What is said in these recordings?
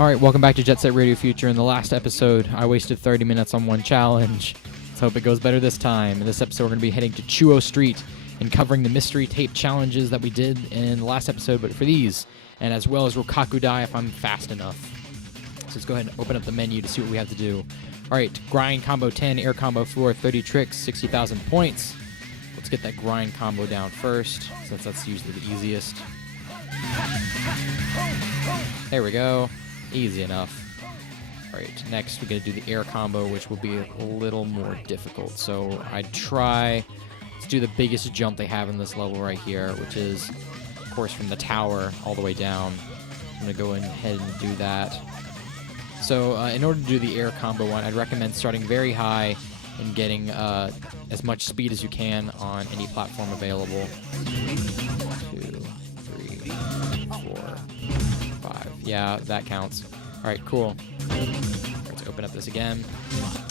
Alright, welcome back to Jet Set Radio Future. In the last episode, I wasted 30 minutes on one challenge. Let's hope it goes better this time. In this episode, we're going to be heading to Chuo Street and covering the mystery tape challenges that we did in the last episode, but for these, and as well as Rokkaku-dai if I'm fast enough. So let's go ahead and open up the menu to see what we have to do. Alright, grind combo 10, air combo 4, 30 tricks, 60,000 points. Let's get that grind combo down first, since that's usually the easiest. There we go. Easy enough. Alright, next we're going to do the air combo, which will be a little more difficult. So I'd try to do the biggest jump they have in this level right here, which is, of course, from the tower all the way down. I'm going to go ahead and do that. So in order to do the air combo one, I'd recommend starting very high and getting as much speed as you can on any platform available. 2, 3, 4, 5. Yeah, that counts. Alright, cool. Let's open up this again.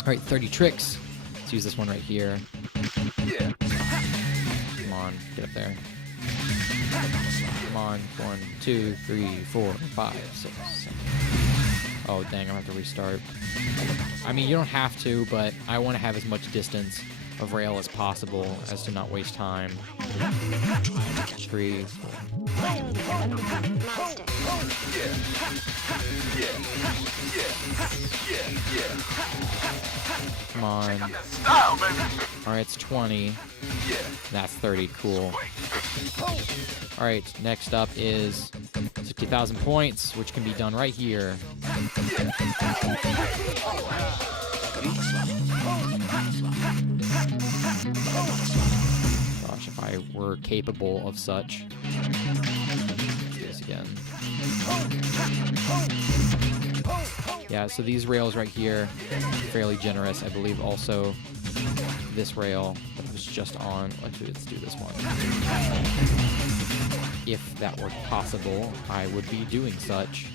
Alright, 30 tricks. Let's use this one right here. Come on, get up there. Come on. 1, 2, 3, 4, 5, 6, 7. Oh, dang, I'm going to have to restart. I mean, you don't have to, but I want to have as much distance of rail as possible as to not waste time. 3, 4. Come on. Alright, it's 20. That's 30. Cool. Alright, next up is 60,000 points, which can be done right here. Gosh, if I were capable of such. Let's do this again. Yeah, so these rails right here, fairly generous. I believe also this rail that I was just on. Actually, let's do this one. If that were possible, I would be doing such.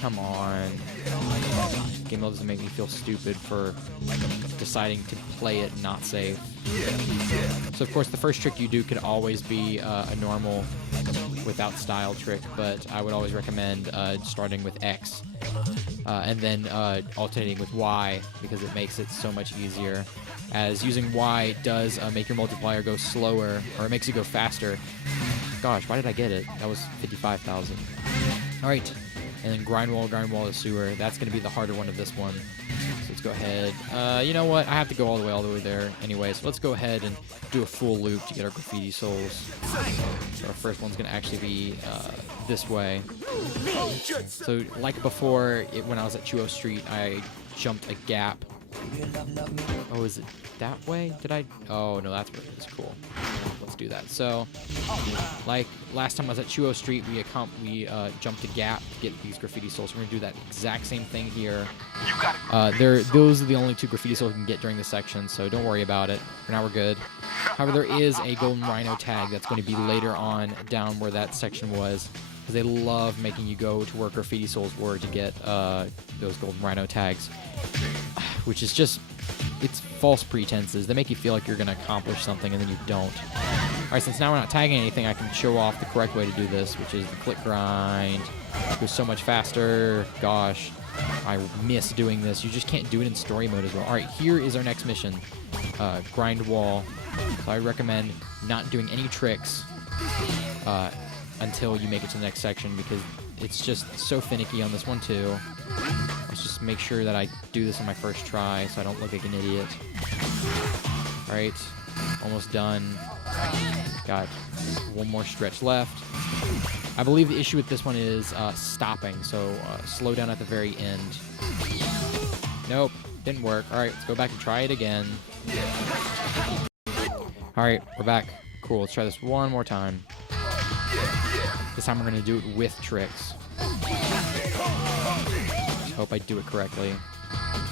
Come on. Game mode doesn't make me feel stupid for deciding to play it not safe. So of course the first trick you do could always be a normal without style trick, but I would always recommend starting with X and then alternating with Y, because it makes it so much easier, as using Y does make your multiplier go slower, or it makes it go faster. Gosh, why did I get it? That was 55,000. Alright, and then grind wall to sewer. That's going to be the harder one of this one. So let's go ahead. You know what? I have to go all the way there anyway, so let's go ahead and do a full loop to get our graffiti souls. So our first one's going to actually be this way. So like before, when I was at Chuo Street, I jumped a gap. Oh, is it that way? Did I? Oh, no, that's where it is. Cool. Let's do that. So, like last time I was at Chuo Street, we jumped a gap to get these graffiti souls. We're going to do that exact same thing here. Those are the only 2 graffiti souls we can get during this section, so don't worry about it. For now, we're good. However, there is a golden rhino tag that's going to be later on down where that section was, because they love making you go to where graffiti souls were to get those golden rhino tags. Which is just, it's false pretenses. They make you feel like you're going to accomplish something and then you don't. Alright, since now we're not tagging anything, I can show off the correct way to do this, which is the click grind. It goes so much faster. Gosh, I miss doing this. You just can't do it in story mode as well. Alright, here is our next mission. Grind wall. So I recommend not doing any tricks until you make it to the next section, because it's just so finicky on this one too. Let's just make sure that I do this on my first try so I don't look like an idiot. Alright, almost done. Got one more stretch left. I believe the issue with this one is stopping, so slow down at the very end. Nope, didn't work. Alright, let's go back and try it again. Alright, we're back. Cool, let's try this one more time. This time we're going to do it with tricks. Hope I do it correctly.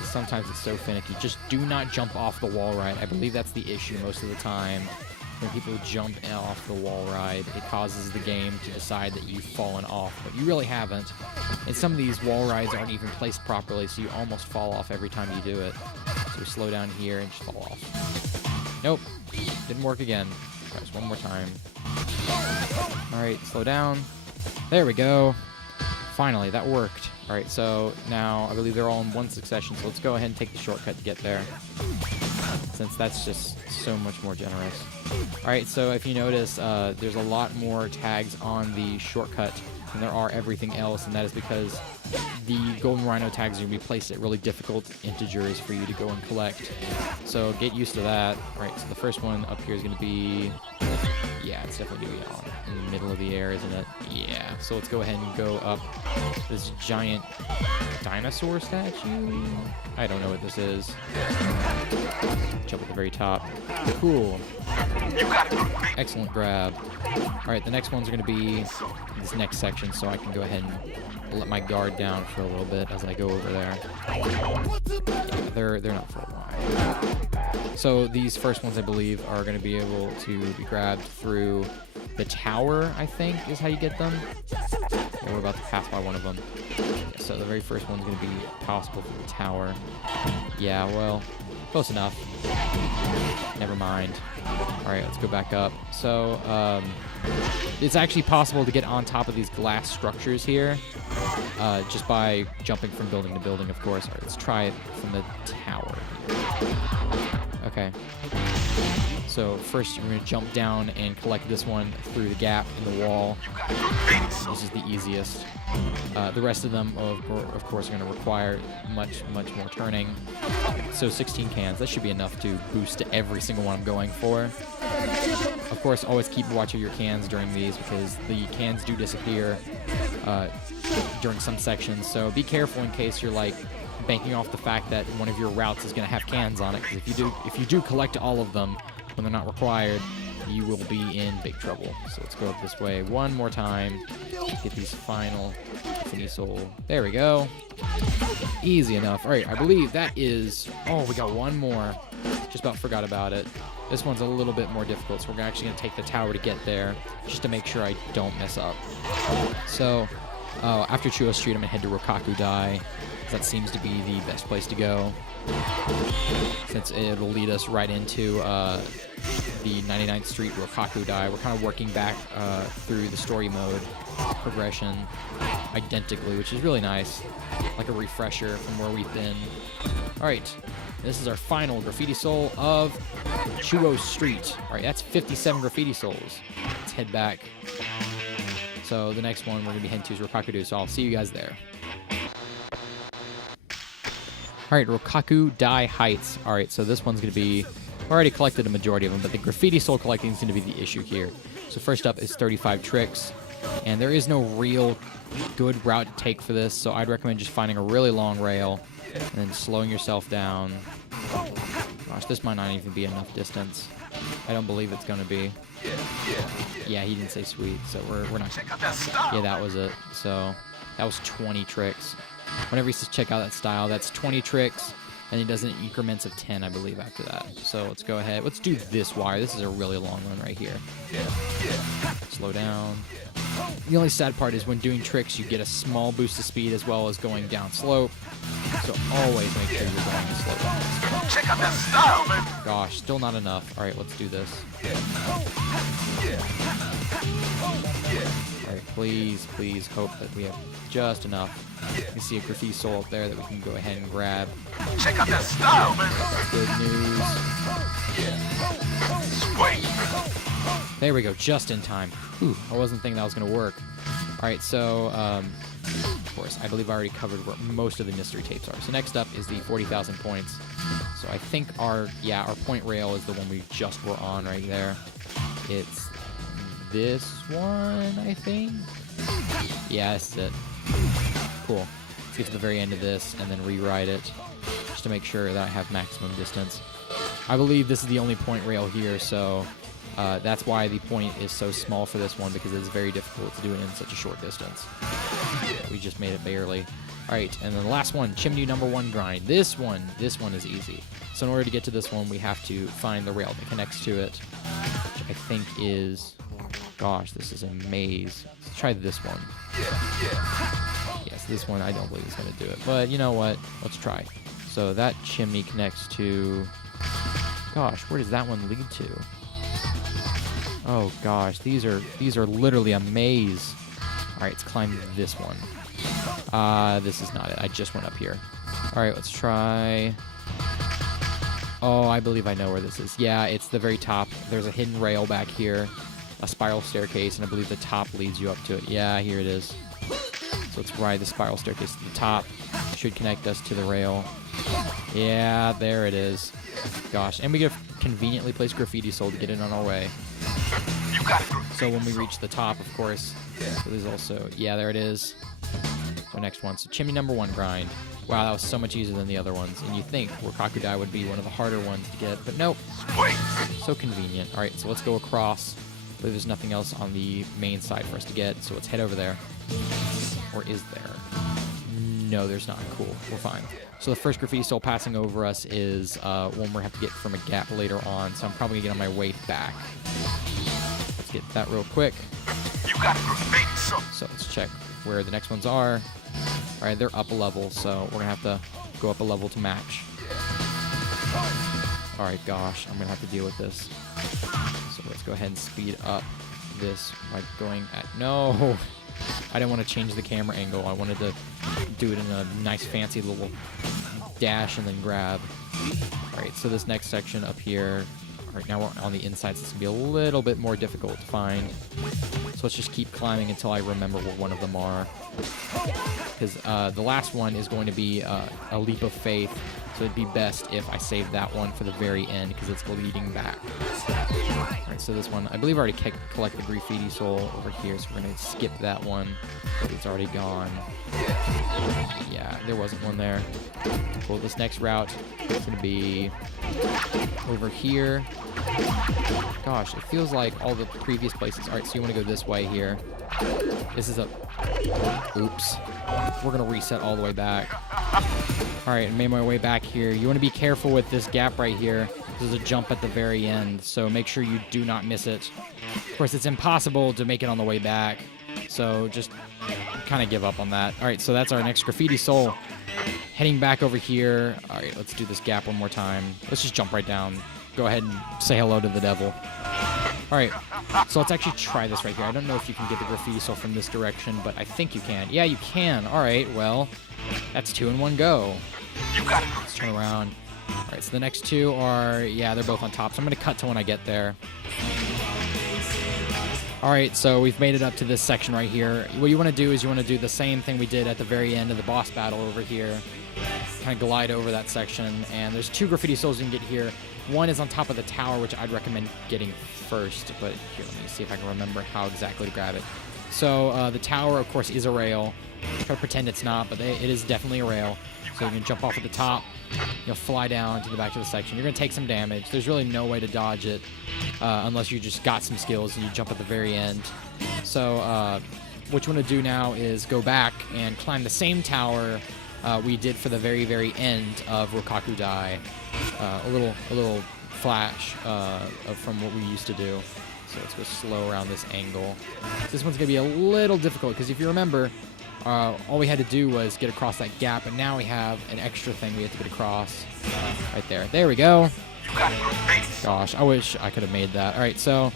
Sometimes it's so finicky. Just do not jump off the wall ride. I believe that's the issue most of the time. When people jump off the wall ride, it causes the game to decide that you've fallen off, but you really haven't. And some of these wall rides aren't even placed properly, so you almost fall off every time you do it. So we slow down here and just fall off. Nope. Didn't work again. Try this one more time. Alright, slow down. There we go. Finally, that worked. All right, so now I believe they're all in one succession, so let's go ahead and take the shortcut to get there, since that's just so much more generous. All right, so if you notice, there's a lot more tags on the shortcut than there are everything else, and that is because the golden rhino tags are going to be placed at really difficult integers for you to go and collect. So get used to that. All right, so the first one up here is going to be... Yeah, it's definitely going to be in the middle of the air, isn't it? Yeah. So let's go ahead and go up this giant dinosaur statue. I don't know what this is. Jump at the very top. Cool. Excellent grab. All right, the next ones are going to be this next section, so I can go ahead and let my guard down for a little bit as I go over there. Yeah, they're not for a while. So these first ones, I believe, are going to be able to be grabbed through the tower, I think, is how you get them. Well, we're about to pass by one of them. Yeah, so the very first one's going to be possible through the tower. Yeah, well, close enough. Never mind. All right, let's go back up. So it's actually possible to get on top of these glass structures here just by jumping from building to building, of course. All right, let's try it from the tower here. Okay. So first you're going to jump down and collect this one through the gap in the wall. This is the easiest. The rest of them, of course, are going to require much more turning. So 16 cans, that should be enough to boost to every single one I'm going for. Of course, always keep watch of your cans during these because the cans do disappear during some sections. So be careful in case you're like banking off the fact that one of your routes is going to have cans on it. Because if you do collect all of them when they're not required, you will be in big trouble. So let's go up this way one more time. Get these final finisol. There we go. Easy enough. All right, I believe that is... Oh, we got one more. Just about forgot about it. This one's a little bit more difficult, so we're actually going to take the tower to get there, just to make sure I don't mess up. So, after Chuo Street, I'm going to head to Rokkaku-dai. That seems to be the best place to go, since it'll lead us right into the 99th Street Rokkaku-dai. We're kind of working back through the story mode progression identically, which is really nice, like a refresher from where we've been. All right, this is our final graffiti soul of Chuo Street. All right, that's 57 graffiti souls. Let's head back. So the next one we're going to be heading to is Rokkaku-dai, so I'll see you guys there. All right, Rokkaku-dai Heights. All right, so this one's going to be... I already collected a majority of them, but the graffiti soul collecting is going to be the issue here. So first up is 35 tricks, and there is no real good route to take for this, so I'd recommend just finding a really long rail and then slowing yourself down. Gosh, this might not even be enough distance. I don't believe it's going to be. Yeah, he didn't say sweet, so we're not... Yeah, that was it. So that was 20 tricks. Whenever he says check out that style, that's 20 tricks, and he does it in increments of 10, I believe, after that. So let's go ahead. Let's do this wire. This is a really long one right here. Slow down. The only sad part is when doing tricks, you get a small boost of speed as well as going down slope. So always make sure you're going slow. Check out that style, man. Gosh, still not enough. All right, let's do this. All right, please hope that we have just enough. You can see a graffiti soul up there that we can go ahead and grab. Check out that style, man. Good news. Sweet. There we go, just in time. Whew, I wasn't thinking that was going to work. All right, so, of course, I believe I already covered where most of the mystery tapes are. So next up is the 40,000 points. So I think our point rail is the one we just were on right there. It's this one, I think. Yeah, that's it. Cool. Let's get to the very end of this and then rewrite it just to make sure that I have maximum distance. I believe this is the only point rail here, so that's why the point is so small for this one, because it's very difficult to do it in such a short distance. We just made it barely. All right, and then the last one, chimney number 1 grind. This one is easy. So in order to get to this one, we have to find the rail that connects to it, which I think is... Gosh, this is a maze. Let's try this one. Yes, this one I don't believe is going to do it. But you know what? Let's try. So that chimney connects to... Gosh, where does that one lead to? Oh gosh, these are literally a maze. All right, let's climb this one. This is not it. I just went up here. All right, let's try. Oh, I believe I know where this is. Yeah, it's the very top. There's a hidden rail back here, a spiral staircase, and I believe the top leads you up to it. Yeah, here it is. So let's ride the spiral staircase to the top. Should connect us to the rail. Yeah, there it is. Gosh, and we get a conveniently placed graffiti soul to get in on our way. So when we reach the top, of course, so there's also, yeah, there it is. So next one. So chimney number 1 grind. Wow, that was so much easier than the other ones. And you think Rokkaku-dai would be one of the harder ones to get, but nope. So convenient. All right, so let's go across. But there's nothing else on the main side for us to get, so let's head over there. Or is there? No, there's not. Cool, we're fine. So the first graffiti soul passing over us is one we're gonna have to get from a gap later on, so I'm probably gonna get on my way back. Let's get that real quick. So let's check where the next ones are. All right, they're up a level, so we're gonna have to go up a level to match. All right, gosh, I'm gonna have to deal with this. So let's go ahead and speed up this by going at, no, I didn't want to change the camera angle. I wanted to do it in a nice fancy little dash and then grab. All right, so this next section up here, right now we're on the inside, so it's gonna be a little bit more difficult to find. So let's just keep climbing until I remember what one of them are. Because the last one is going to be a leap of faith, so it'd be best if I save that one for the very end because it's leading back. All right, so this one, I believe I already collect the graffiti soul over here, so we're going to skip that one. It's already gone. Yeah, there wasn't one there. Cool, this next route is going to be over here. Gosh, it feels like all the previous places. All right, so you want to go this way here. This is a... Oops. We're going to reset all the way back. All right, I made my way back here. You want to be careful with this gap right here. There's a jump at the very end, so make sure you do not miss it. Of course, it's impossible to make it on the way back, so just kind of give up on that. All right, so that's our next graffiti soul. Heading back over here. All right, let's do this gap one more time. Let's just jump right down. Go ahead and say hello to the devil. All right, so let's actually try this right here. I don't know if you can get the graffiti soul from this direction, but I think you can. Yeah, you can. All right, well, that's 2 in 1 go. Let's turn around. All right, so the next 2 are, yeah, they're both on top, so I'm going to cut to when I get there. All right, so we've made it up to this section right here. What you want to do is you want to do the same thing we did at the very end of the boss battle over here. Kind of glide over that section, and there's 2 graffiti souls you can get here. One is on top of the tower, which I'd recommend getting first, but here, let me see if I can remember how exactly to grab it. So the tower, of course, is a rail. Try to pretend it's not, but it is definitely a rail. So you can jump off at the top, you'll fly down to the back of the section. You're going to take some damage. There's really no way to dodge it unless you just got some skills and you jump at the very end. So what you want to do now is go back and climb the same tower we did for the very, very end of Rokkaku-dai. A little flash from what we used to do. So let's go slow around this angle. This one's going to be a little difficult because if you remember, all we had to do was get across that gap, and now we have an extra thing we have to get across right there. There we go. Gosh, I wish I could have made that. All right, so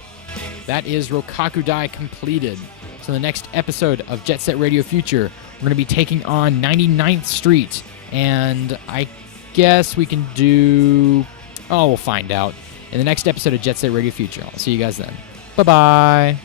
that is Rokkaku-dai completed. So the next episode of Jet Set Radio Future, we're going to be taking on 99th Street, and I guess we can do... Oh, we'll find out in the next episode of Jet Set Radio Future. I'll see you guys then. Bye-bye.